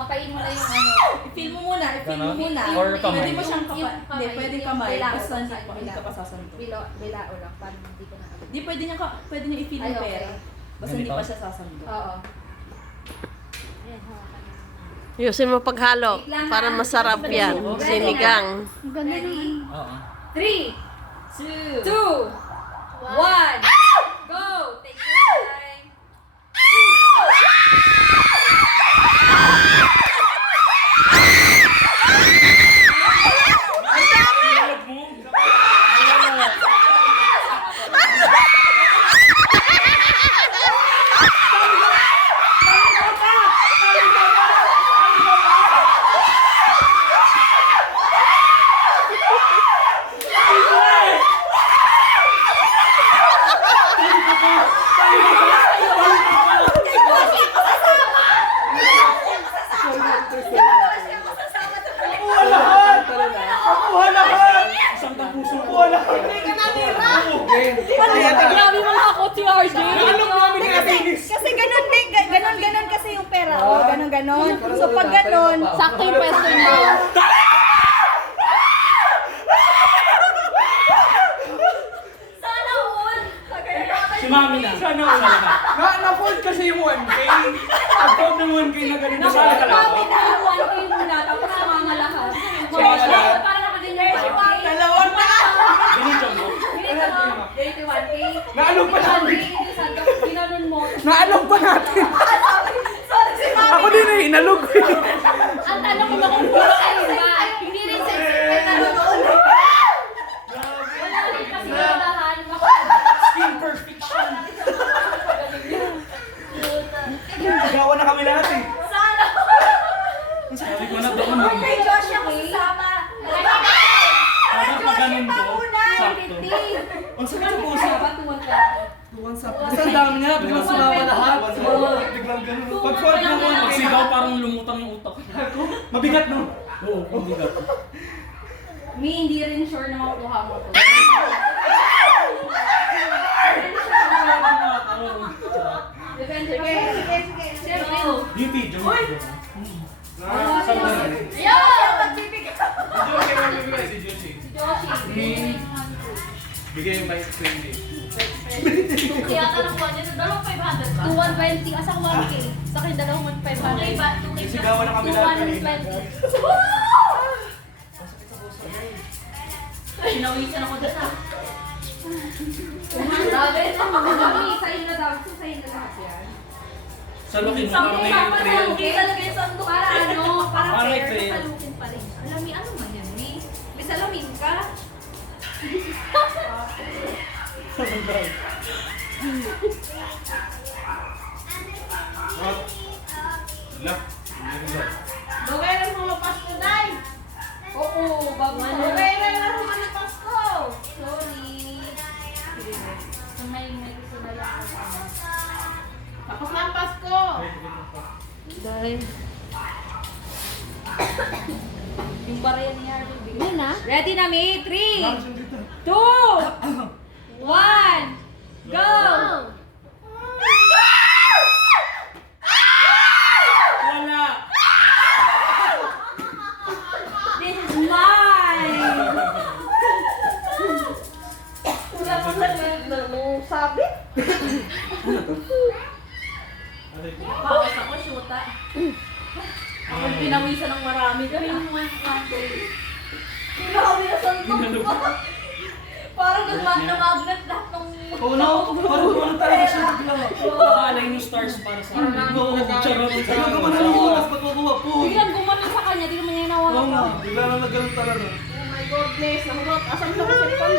Kapain mo na yung ano. I-feel mo muna, i-feel mo muna. Or kamay? Pwede mo siyang hindi, pwede kamay. Bilao Basta lang. hindi ka pa sasanto. Bilao lang. Paano hindi ko na alam. Di pwede niya i-feel Ay, yung okay. pera. Basta hindi pa siya sasanto. Oo. Ayusin mo paghalo para masarap yan. Sinigang. Ready? Oo. 3, 2, 1, go! Take your time. Grabe mo nakakot si RJ. Kasi ganon kasi yung pera. Oh, ganon. So pag ganon, Sakto yung pwesto niya. Sana all! Si Mami na. Sana ako sa lahat. Na-fold kasi yung 1K. Pag-fold ng 1K na ganito sa Mami kalapa. na! 1K muna, tapos sumama lahat. lahat. Para nakaganyan yung 1K. dalawang na. Ganito mo. Ganito mo. Ganito yung 1K. Naalog pa natin. Ginanon mo. Naalog pa natin. Ako din eh, inalog ko eh. Ang tanong mo kung puro kayo ba? Hindi rin sa nanonood. Wala rin kasi nalahan. Skin perfection. Gawa na kami lahat eh. Sana! Sabi ko na doon. Kay Josh ako sasama. Para pag ganun ko, sakto. Ang sakit sa puso. Tuwan ka. Ang dami niya, biglang sumama lahat. Biglang ganun. Pag-fold ng 1K. Pagsigaw parang lumutang yung utak. Mabigat no? Oo, hindi ka. Mi, hindi rin sure na makuha mo to. Depende. Sige. Siyempre. Beauty, Joe. Ayaw! Magbibigay. Joshi, magbibigay si Joshi. Si Joshi. Bigay yung bike 20. Kaya tanong ko niya, dalawang 500 ba? 220, asa 1K. Sa akin, dalawang 500. 2K ba? 2K plus Sigawan na kami lahat kanina. 220. Pinawisan ako dyan ah. Grabe, sa'yo na daw. Sa'yo na lahat yan. Sa lookin mo, Sabi parang may dapat trail. hindi talaga yung sando. Para ano, para Para may fair, trail. salukin pa rin. Alam mo, ano man yan, Mi? May salamin ka? Luweran mo Pasko, Day. Oo, bago na. Luweran mo Pasko. Sorry. Sa may gusto na lang ako. Tapos na ang Pasko. Dahil. Yung barya ni Harvey. Bigyan na. Ready na, May? 3, 2, 1, go! Wala! This is mine! Wala ko sa sabi. Bawas ako, shoota. Ako pinawisan ng marami. Gawin mo one day. Grabe na sandok ko. Parang nag-magnet lahat ng... Oh no, parang talaga siya biglang. Nakalay yung stars para sa akin. Charot. Ano ka man ang bukas pag makuha po? Biglang gumanon sa kanya, di naman niya nawawa. Oo nga, bigla na nagganong talaga. Oh my goodness, nahugot. Asan ka sa cellphone?